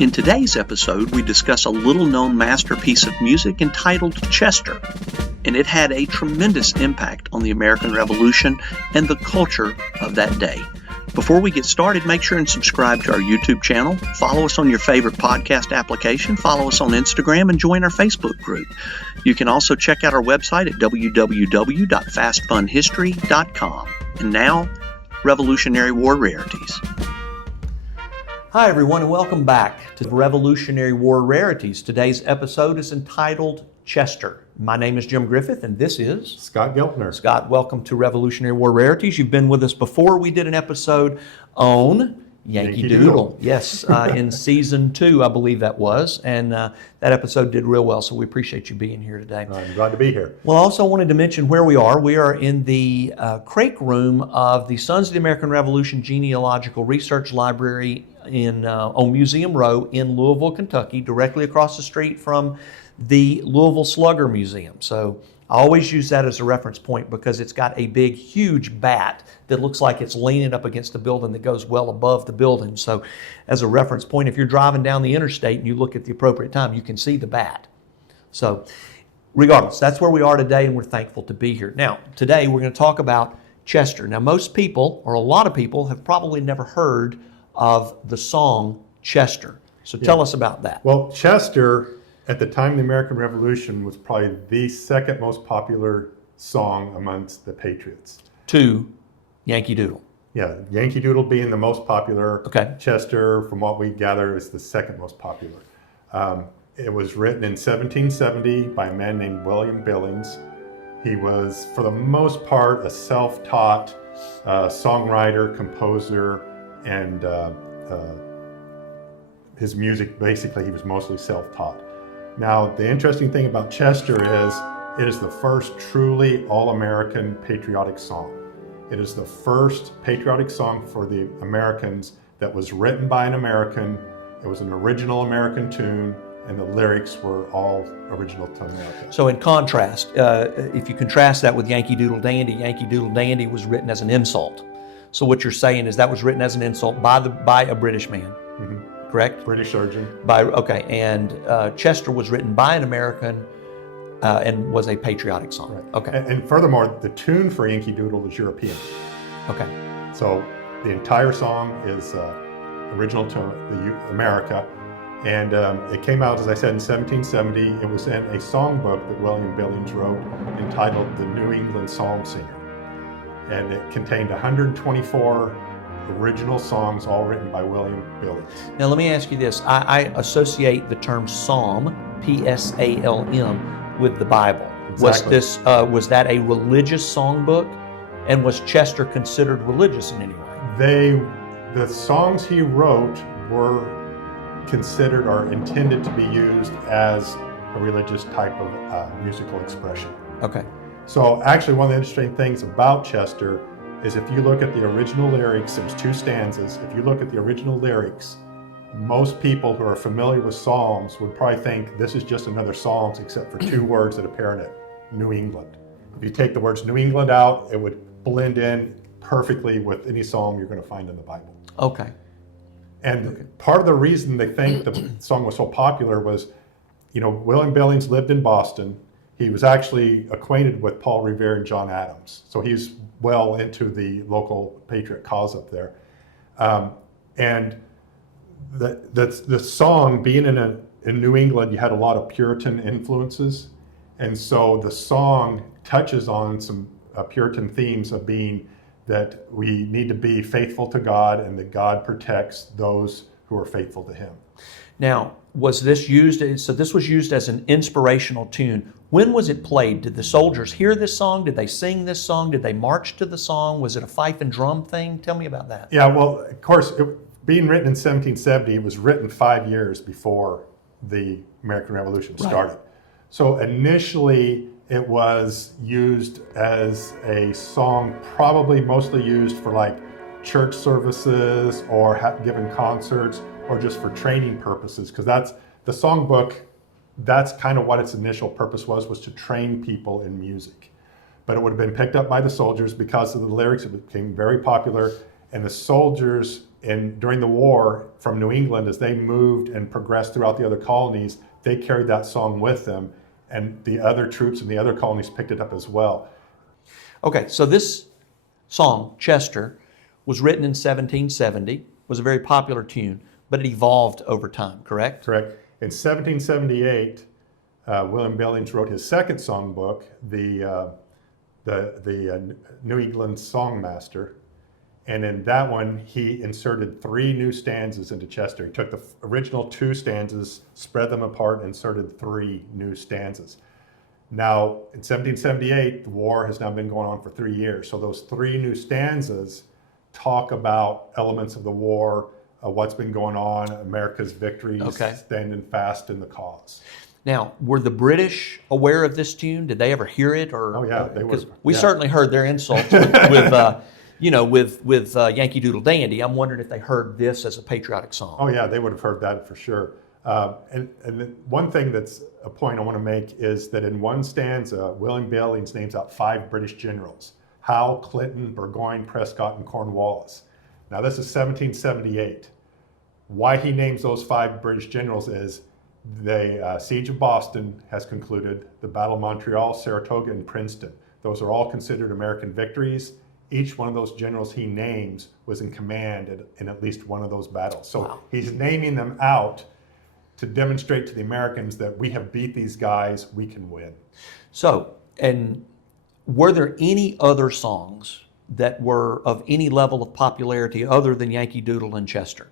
In today's episode, we discuss a little-known masterpiece of music entitled Chester, and it had a tremendous impact on the American Revolution and the culture of that day. Before we get started, make sure and subscribe to our YouTube channel, follow us on your favorite podcast application, follow us on Instagram, and join our Facebook group. You can also check out our website at www.fastfunhistory.com. And now, Revolutionary War Rarities. Hi everyone, and welcome back to Revolutionary War Rarities. Today's episode is entitled Chester. My name is Jim Griffith, and this is Scott Geltner. Scott, welcome to Revolutionary War Rarities. You've been with us before. We did an episode on Yankee Doodle. Yes, in season 2, I believe that was, and that episode did real well, so we appreciate you being here today. I'm glad to be here. Well, I also wanted to mention where we are. We are in the Crake Room of the Sons of the American Revolution Genealogical Research Library on Museum Row in Louisville, Kentucky, directly across the street from the Louisville Slugger Museum. So I always use that as a reference point because it's got a big, huge bat that looks like it's leaning up against the building that goes well above the building. So as a reference point, if you're driving down the interstate and you look at the appropriate time, you can see the bat. So regardless, that's where we are today, and we're thankful to be here. Now, today we're going to talk about Chester. Now, most people, or a lot of people, have probably never heard of the song Chester. So tell us about that. Well, Chester, at the time of the American Revolution, was probably the second most popular song amongst the Patriots. To Yankee Doodle. Yeah, Yankee Doodle being the most popular. Okay. Chester, from what we gather, is the second most popular. It was written in 1770 by a man named William Billings. He was, for the most part, a self-taught songwriter, composer, and his music, basically, he was mostly self-taught. Now, the interesting thing about Chester is it is the first truly all-American patriotic song. It is the first patriotic song for the Americans that was written by an American. It was an original American tune, and the lyrics were all original to America. So in contrast, if you contrast that with Yankee Doodle Dandy was written as an insult. So what you're saying is that was written as an insult by a British man, correct? British surgeon. And Chester was written by an American and was a patriotic song. Right. Okay. And furthermore, the tune for Yankee Doodle is European. Okay. So the entire song is original to America. And it came out, as I said, in 1770. It was in a songbook that William Billings wrote entitled The New England Psalm Singer. And it contained 124 original songs, all written by William Billings. Now let me ask you this. I associate the term psalm, P-S-A-L-M, with the Bible. Exactly. Was that a religious songbook? And was Chester considered religious in any way? The songs he wrote were considered or intended to be used as a religious type of musical expression. Okay. So actually, one of the interesting things about Chester is if you look at the original lyrics, it was 2 stanzas. If you look at the original lyrics, most people who are familiar with Psalms would probably think this is just another Psalms except for 2 words that appear in it, New England. If you take the words New England out, it would blend in perfectly with any Psalm you're going to find in the Bible. Okay. And part of the reason they think the song was so popular was, William Billings lived in Boston. He was actually acquainted with Paul Revere and John Adams. So he's well into the local patriot cause up there. And the song, being in New England, you had a lot of Puritan influences. And so the song touches on some Puritan themes of being that we need to be faithful to God and that God protects those who are faithful to Him. Now, was this used, so this was used as an inspirational tune. When was it played? Did the soldiers hear this song? Did they sing this song? Did they march to the song? Was it a fife and drum thing? Tell me about that. Yeah, well, of course, being written in 1770, it was written 5 years before the American Revolution started. Right. So initially, it was used as a song, probably mostly used for like church services or given concerts or just for training purposes, because that's the songbook. That's kind of what its initial purpose was to train people in music. But it would have been picked up by the soldiers because of the lyrics. It became very popular, and the soldiers during the war from New England, as they moved and progressed throughout the other colonies, they carried that song with them, and the other troops in the other colonies picked it up as well. Okay, so this song, Chester, was written in 1770, was a very popular tune, but it evolved over time, correct? Correct. In 1778, William Billings wrote his second songbook, the New England Songmaster, and in that one he inserted 3 new stanzas into Chester. He took the original 2 stanzas, spread them apart, and inserted 3 new stanzas. Now, in 1778, the war has now been going on for 3 years, so those 3 new stanzas talk about elements of the war, what's been going on, America's victories, standing fast in the cause. Now, were the British aware of this tune? Did they ever hear it? Or oh yeah, they were. We certainly heard their insults with Yankee Doodle Dandy. I'm wondering if they heard this as a patriotic song. Oh yeah, they would have heard that for sure. And one thing that's a point I want to make is that in one stanza, William Billings names out 5 British generals: Howe, Clinton, Burgoyne, Prescott, and Cornwallis. Now this is 1778. Why he names those 5 British generals is the Siege of Boston has concluded, the Battle of Montreal, Saratoga, and Princeton. Those are all considered American victories. Each one of those generals he names was in command in at least one of those battles. So he's naming them out to demonstrate to the Americans that we have beat these guys, we can win. So, and were there any other songs that were of any level of popularity other than Yankee Doodle and Chester?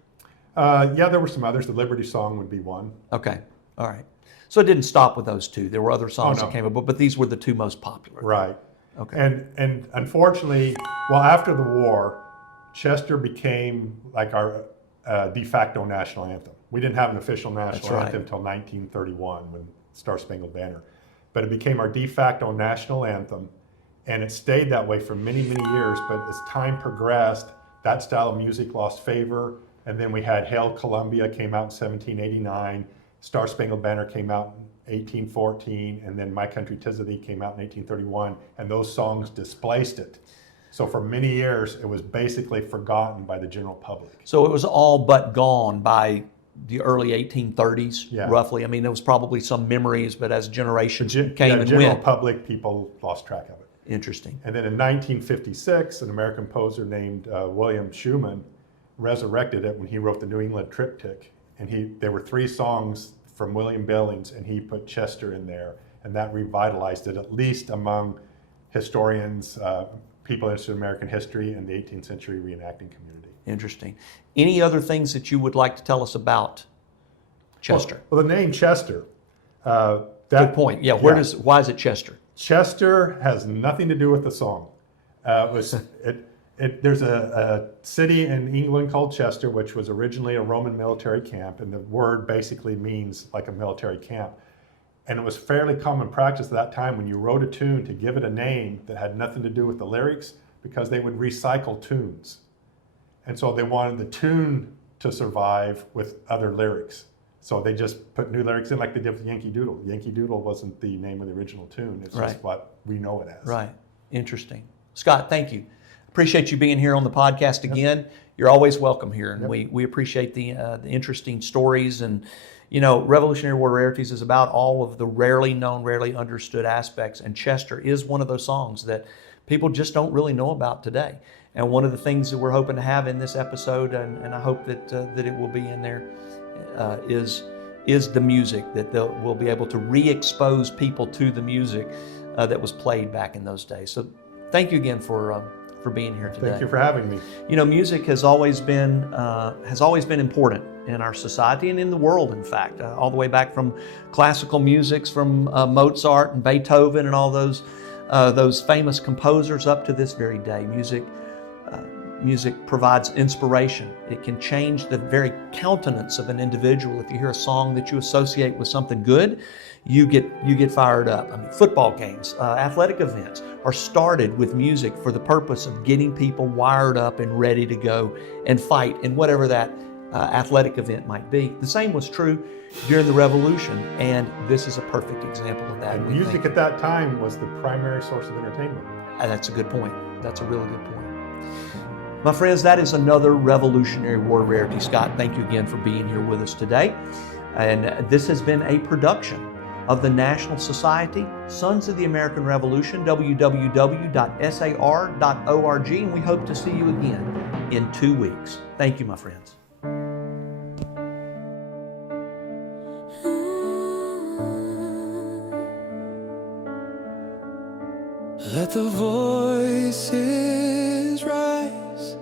Yeah, there were some others. The Liberty Song would be one. Okay, all right. So it didn't stop with those 2. There were other songs that came up, but these were the 2 most popular. Right. Okay. And unfortunately, well, after the war, Chester became like our de facto national anthem. We didn't have an official national anthem until 1931 when Star Spangled Banner. But it became our de facto national anthem, and it stayed that way for many, many years. But as time progressed, that style of music lost favor. And then we had Hail Columbia came out in 1789, Star Spangled Banner came out in 1814, and then My Country 'Tis of Thee came out in 1831, and those songs displaced it. So for many years, it was basically forgotten by the general public. So it was all but gone by the early 1830s, Yeah. roughly. I mean, there was probably some memories, but as generations came and general went. public, people lost track of it. Interesting. And then in 1956, an American composer named William Schumann resurrected it when he wrote the New England Triptych. And there were 3 songs from William Billings, and he put Chester in there, and that revitalized it, at least among historians, people interested in American history and the 18th century reenacting community. Interesting. Any other things that you would like to tell us about Chester? Well, the name Chester. Good point. Yeah. Why is it Chester? Chester has nothing to do with the song. There's a city in England called Chester, which was originally a Roman military camp, and the word basically means like a military camp. And it was fairly common practice at that time when you wrote a tune to give it a name that had nothing to do with the lyrics, because they would recycle tunes. And so they wanted the tune to survive with other lyrics. So they just put new lyrics in like they did with Yankee Doodle. Yankee Doodle wasn't the name of the original tune. It's just what we know it as. Right. Interesting. Scott, thank you. Appreciate you being here on the podcast again. You're always welcome here, and we appreciate the interesting stories. And Revolutionary War Rarities is about all of the rarely known, rarely understood aspects, and Chester is one of those songs that people just don't really know about today. And one of the things that we're hoping to have in this episode, and I hope that it will be in there, is the music, that we'll be able to re-expose people to the music that was played back in those days. So thank you again for being here today. Thank you for having me. Music has always been important in our society and in the world, in fact, all the way back from classical musics from Mozart and Beethoven and all those famous composers up to this very day. Music provides inspiration. It can change the very countenance of an individual. If you hear a song that you associate with something good, you get fired up. I mean, football games, athletic events are started with music for the purpose of getting people wired up and ready to go and fight in whatever that athletic event might be. The same was true during the Revolution, and this is a perfect example of that. And music at that time was the primary source of entertainment. That's a good point. That's a really good point. My friends, that is another Revolutionary War rarity. Scott, thank you again for being here with us today. And this has been a production of the National Society, Sons of the American Revolution, www.sar.org, and we hope to see you again in 2 weeks. Thank you, my friends. Let the voices rise,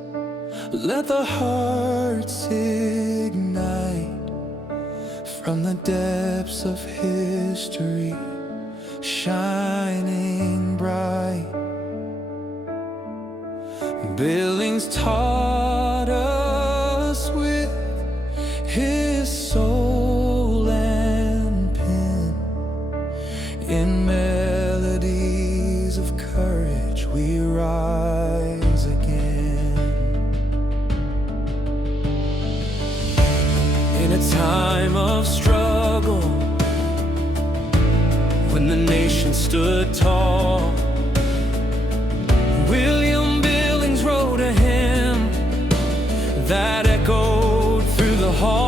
let the hearts ignite from the depths of history, shining bright. Billings taught us with his soul and pen, in melodies of courage we rise again. In a time of struggle, when the nation stood tall, William Billings wrote a hymn that echoed through the hall.